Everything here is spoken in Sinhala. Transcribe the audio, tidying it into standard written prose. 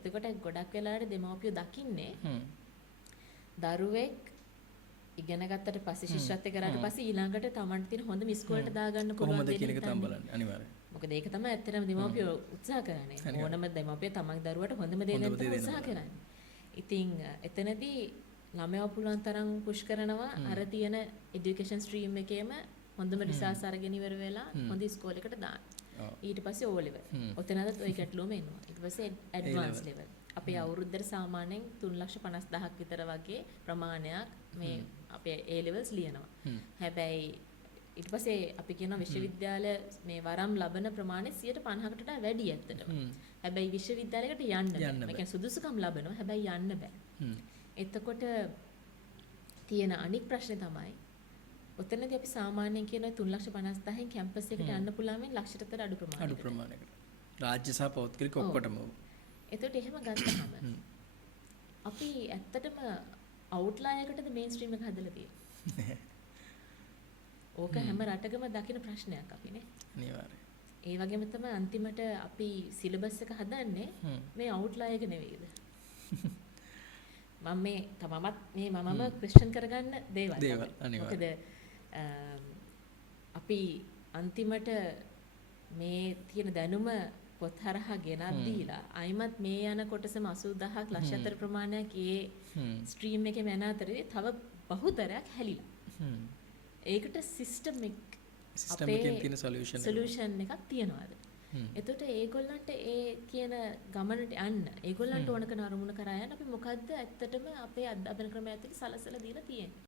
එතකොට ගොඩක් වෙලාවට දෙමව්පියෝ දකින්නේ දරුවෙක් ඉගෙන ගත්තට පස්සේ ශිෂ්‍යත්වයට කරාට පස්සේ ඊළඟට Tamanට තියෙන හොඳම ඉස්කෝලේට දාගන්න පුළුවන් කොහොමද කියන එක තමයි බලන්නේ අනිවාර්යයෙන්. මොකද ඒක තමයි ඇත්තටම දෙමව්පියෝ උත්සාහ කරන්නේ. ඕනම දෙමව්පිය තමන්ගේ දරුවට හොඳම දේ දෙන්න උත්සාහ කරන්නේ. ඉතින් එතනදී ළමයා පුළුවන් තරම් පුෂ් කරනවා අර තියෙන এডুকেෂන් ස්ට්‍රීම් එකේම හොඳම රිසර්ච් අරගෙන ඉවර වෙලා හොඳ ඉස්කෝලේකට දාන්න. ඊට පස්සේ O level. ඔතනදත් ඔය ගැටලුවම එනවා. ඊට පස්සේ ඇඩ්වාන්ස් level. අපේ අවුරුද්දට සාමාන්‍යයෙන් 3,50,000ක් විතර වගේ ප්‍රමාණයක් මේ අපේ A levels ලියනවා. හැබැයි ඊට පස්සේ අපි කියනවා විශ්වවිද්‍යාල මේ වරම් ලබන ප්‍රමාණය 50%කට වඩා වැඩි ඇත්තටම. හැබැයි විශ්වවිද්‍යාලයකට යන්න බෑ. ඒ කියන්නේ සුදුසුකම් ලබනවා. හැබැයි යන්න බෑ. එතකොට තියෙන අනික් ප්‍රශ්නේ තමයි ඔතනදී අපි සාමාන්‍යයෙන් කියන 3,50,000න් කැම්පස් එකට යන්න පුළුවන් වෙන ලක්ෂයකට අඩු ප්‍රමාණයකට. රාජ්‍ය සහ පෞද්ගලික ඔක්කොටම. එතකොට එහෙම ගත්තහම අපි ඇත්තටම අවුට්ලයරකටද මේන් ස්ට්‍රීම් එක හදලා තියෙන්නේ. ඕක හැම රටකම දකින ප්‍රශ්නයක් අපිනේ. අනිවාර්යයෙන්. ඒ වගේම තමයි අන්තිමට අපි සිලබස් එක හදන්නේ මේ අවුට්ලයර් එක නෙවෙයිද? මම මේ තමමත් මේ මමම ක්වෙස්චන් කරගන්න දේවල්. මොකද අපි අන්තිමට මේ තියෙන දැනුම පොත් හරහා ගෙනත් දීලා අයිමත් මේ යන කොටසම 80000ක් ලක්ෂතර ප්‍රමාණයක් ඒ ස්ට්‍රීම් එකේ යන අතරේ තව බහුතරයක් හැලිලා. ඒකට සිස්ටම් එකකින් තියෙන සොලියුෂන් එකක් තියනවාද? එතකොට ඒගොල්ලන්ට ඒ කියන ගමනට යන්න ඒගොල්ලන්ට ඕන කරන අරමුණ කරා යන්න අපි මොකද්ද ඇත්තටම අපේ අධ්‍යාපන ක්‍රමය ඇතුලේ සලසලා දීලා තියෙන්නේ?